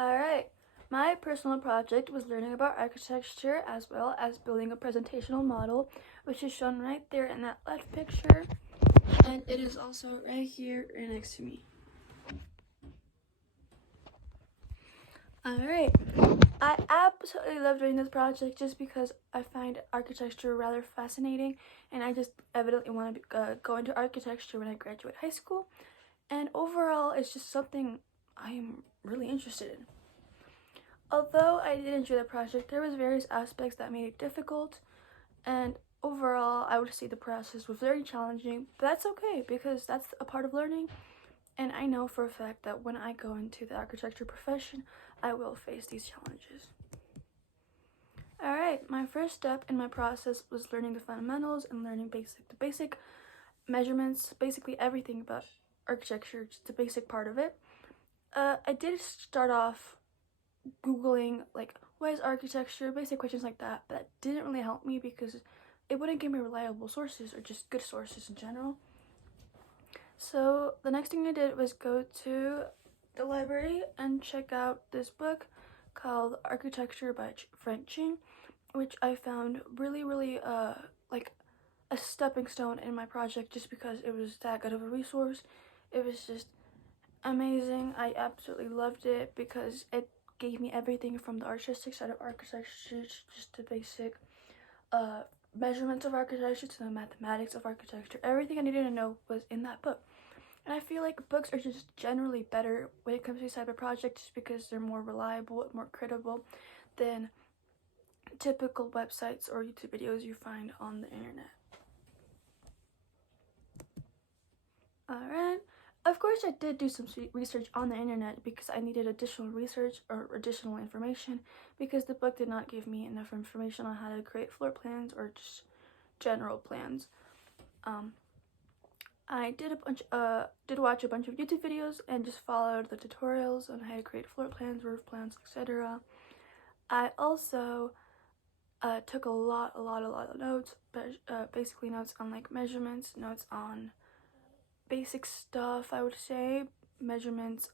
Alright, my personal project was learning about architecture as well as building a presentational model, which is shown right there in that left picture, and it is also right here right next to me. Alright, I absolutely love doing this project just because I find architecture rather fascinating, and I just evidently want to go into architecture when I graduate high school, and overall it's just something I am really interested in. Although I did enjoy the project, there was various aspects that made it difficult, and overall I would say the process was very challenging, but that's okay because that's a part of learning, and I know for a fact that when I go into the architecture profession, I will face these challenges. Alright, my first step in my process was learning the fundamentals and learning the basic measurements, basically everything about architecture, just the basic part of it. I did start off Googling like what is architecture, basic questions like that, but that didn't really help me because it wouldn't give me reliable sources or just good sources in general. So the next thing I did was go to the library and check out this book called Architecture by Frank Ching, which I found really like a stepping stone in my project just because it was that good of a resource. It was just amazing. I absolutely loved it because it gave me everything from the artistic side of architecture, just the basic measurements of architecture to the mathematics of architecture. Everything I needed to know was in that book. And I feel like books are just generally better when it comes to these type of projects just because they're more reliable, more credible than typical websites or YouTube videos you find on the internet. Alright. Of course, I did do some research on the internet because I needed additional research or additional information because the book did not give me enough information on how to create floor plans or just general plans. I did watch a bunch of YouTube videos and just followed the tutorials on how to create floor plans, roof plans, etc. I also took a lot of notes, but basically notes on like measurements, notes on basic stuff, I would say. Notes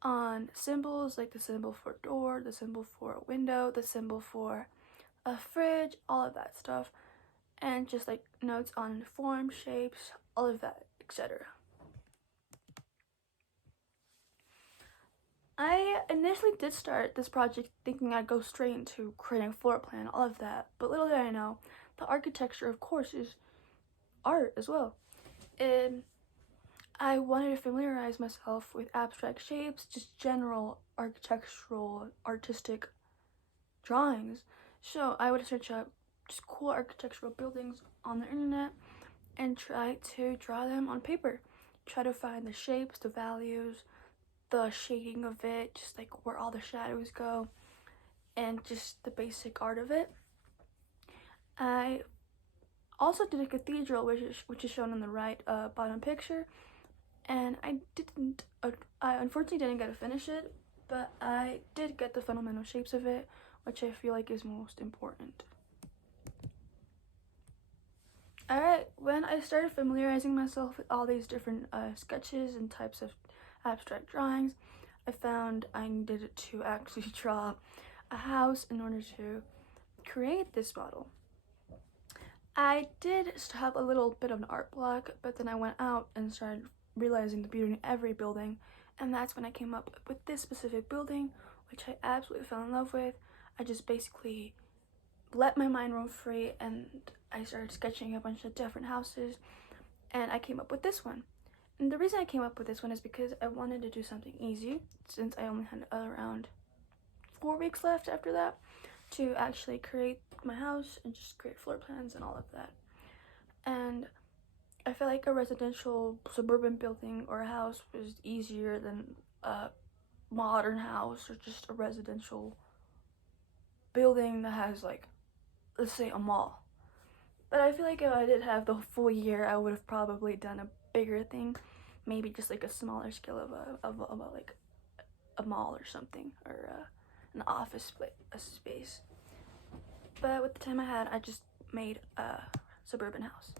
on symbols, like the symbol for door, the symbol for a window, the symbol for a fridge, all of that stuff, and just like notes on form, shapes, all of that, etc. I initially did start this project thinking I'd go straight into creating a floor plan, all of that, but little did I know, the architecture, of course, is art as well. And I wanted to familiarize myself with abstract shapes, just general architectural, artistic drawings. So I would search up just cool architectural buildings on the internet and try to draw them on paper. Try to find the shapes, the values, the shading of it, just like where all the shadows go, and just the basic art of it. I also did a cathedral, which is shown in the right bottom picture, and I unfortunately didn't get to finish it, but I did get the fundamental shapes of it, which I feel like is most important. Alright, when I started familiarizing myself with all these different sketches and types of abstract drawings, I found I needed to actually draw a house in order to create this model. I did have a little bit of an art block, but then I went out and started realizing the beauty in every building, and that's when I came up with this specific building, which I absolutely fell in love with. I just basically let my mind roam free and I started sketching a bunch of different houses, and I came up with this one. And the reason I came up with this one is because I wanted to do something easy, since I only had around 4 weeks left after that to actually create my house and just create floor plans and all of that. And I felt like a residential suburban building or a house was easier than a modern house or just a residential building that has, like, let's say a mall. But I feel like if I did have the full year, I would have probably done a bigger thing, maybe just like a smaller scale of like a mall or something, or an office space. But with the time I had, I just made a suburban house.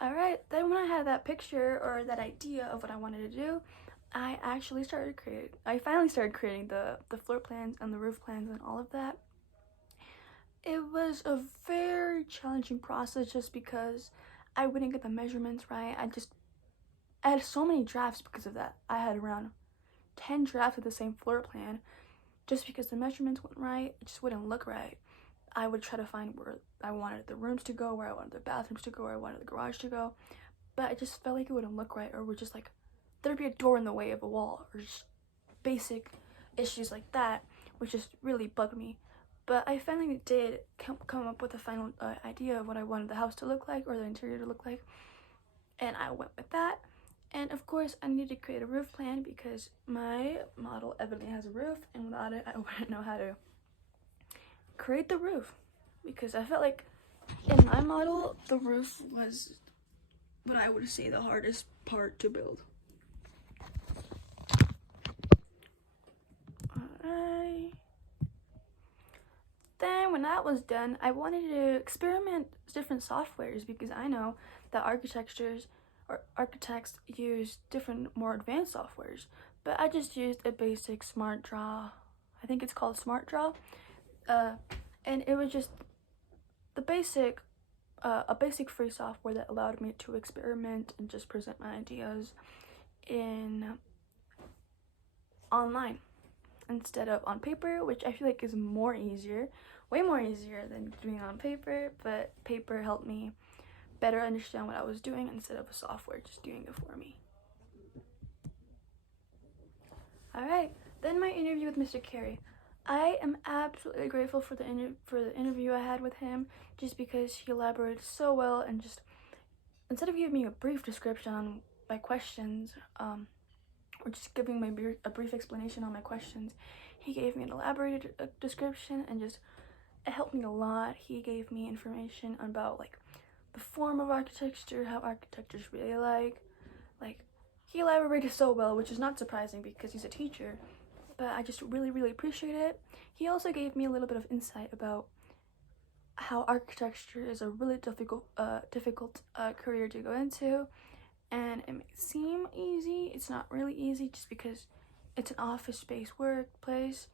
Alright, then when I had that picture or that idea of what I wanted to do, I finally started creating the floor plans and the roof plans and all of that. It was a very challenging process just because I wouldn't get the measurements right. I had so many drafts because of that. I had around 10 drafts of the same floor plan just because the measurements weren't right. It just wouldn't look right. I would try to find where I wanted the rooms to go, where I wanted the bathrooms to go, where I wanted the garage to go, but I just felt like it wouldn't look right, or would just like there'd be a door in the way of a wall, or just basic issues like that, which just really bugged me. But I finally did come up with a final idea of what I wanted the house to look like, or the interior to look like, and I went with that. And of course, I needed to create a roof plan because my model evidently has a roof, and without it, I wouldn't know how to create the roof. Because I felt like in my model, the roof was what I would say the hardest part to build. Alright. Then when that was done, I wanted to experiment with different softwares because I know that architects use different, more advanced softwares. But I just used a basic Smart Draw. I think it's called Smart Draw. And it was just a basic free software that allowed me to experiment and just present my ideas online instead of on paper, which I feel like is way more easier than doing it on paper. But paper helped me better understand what I was doing instead of a software just doing it for me. Alright, then my interview with Mr. Carey. I am absolutely grateful for the interview I had with him, just because he elaborated so well, and just instead of giving me a brief description on my questions, or just giving me a brief explanation on my questions, he gave me an elaborated description, and just it helped me a lot. He gave me information about like the form of architecture, how architecture is really like he elaborated so well, which is not surprising because he's a teacher, but I just really appreciate it. He also gave me a little bit of insight about how architecture is a really difficult career to go into, and it may seem easy. It's not really easy just because it's an office-based workplace,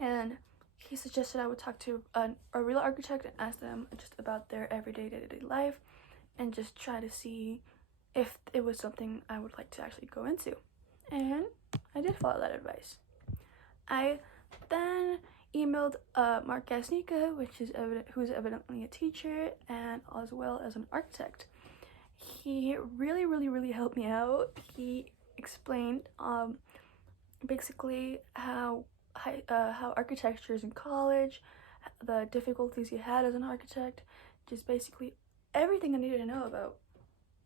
and he suggested I would talk to a real architect and ask them just about their everyday day-to-day life, and just try to see if it was something I would like to actually go into. And I did follow that advice. I then emailed Mark Gasnica, who's evidently a teacher and as well as an architect. He really helped me out. He explained basically how architecture is in college, the difficulties he had as an architect, just basically everything I needed to know about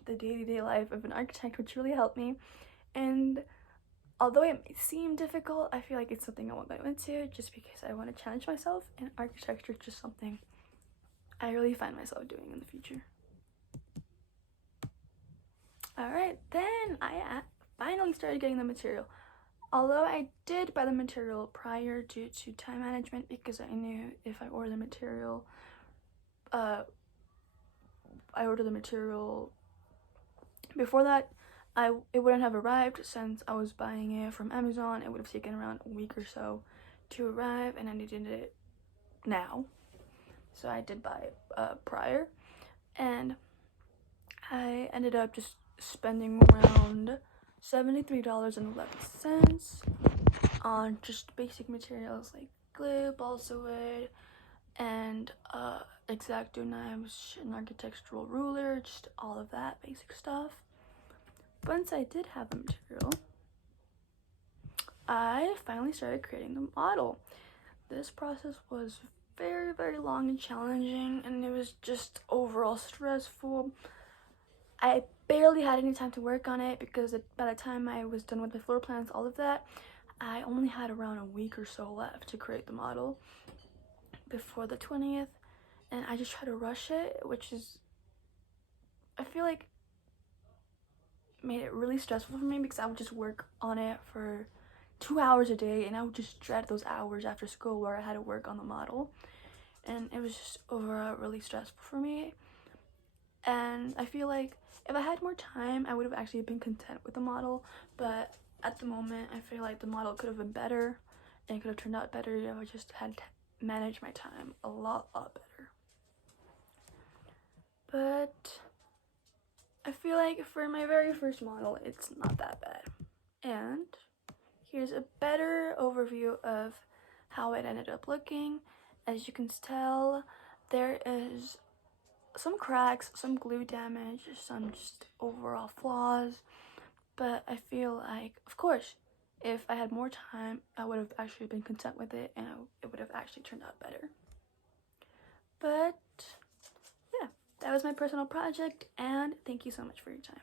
the day-to-day life of an architect, which really helped me. And although it may seem difficult, I feel like it's something I want to go into just because I want to challenge myself, and architecture is just something I really find myself doing in the future. Alright, then I finally started getting the material. Although I did buy the material prior due to time management, because I knew if I ordered the material, before that, it wouldn't have arrived. Since I was buying it from Amazon, it would have taken around a week or so to arrive, and I needed it now. So I did buy it prior, and I ended up just spending around $73.11 on just basic materials like glue, balsa wood, and X-Acto knives, an architectural ruler, just all of that basic stuff. Once I did have the material, I finally started creating the model. This process was very long and challenging, and it was just overall stressful. I barely had any time to work on it because by the time I was done with my floor plans, all of that, I only had around a week or so left to create the model before the 20th, and I just tried to rush it, which is, I feel like, made it really stressful for me because I would just work on it for 2 hours a day, and I would just dread those hours after school where I had to work on the model, and it was just overall really stressful for me. and I feel like if I had more time, I would have actually been content with the model, but at the moment, I feel like the model could have been better, and it could have turned out better if I just had managed my time a lot better. But I feel like for my very first model, it's not that bad. And here's a better overview of how it ended up looking. As you can tell, there is some cracks, some glue damage, some just overall flaws, but I feel like, of course, if I had more time, I would have actually been content with it, and it would have actually turned out better. But yeah, that was my personal project, and thank you so much for your time.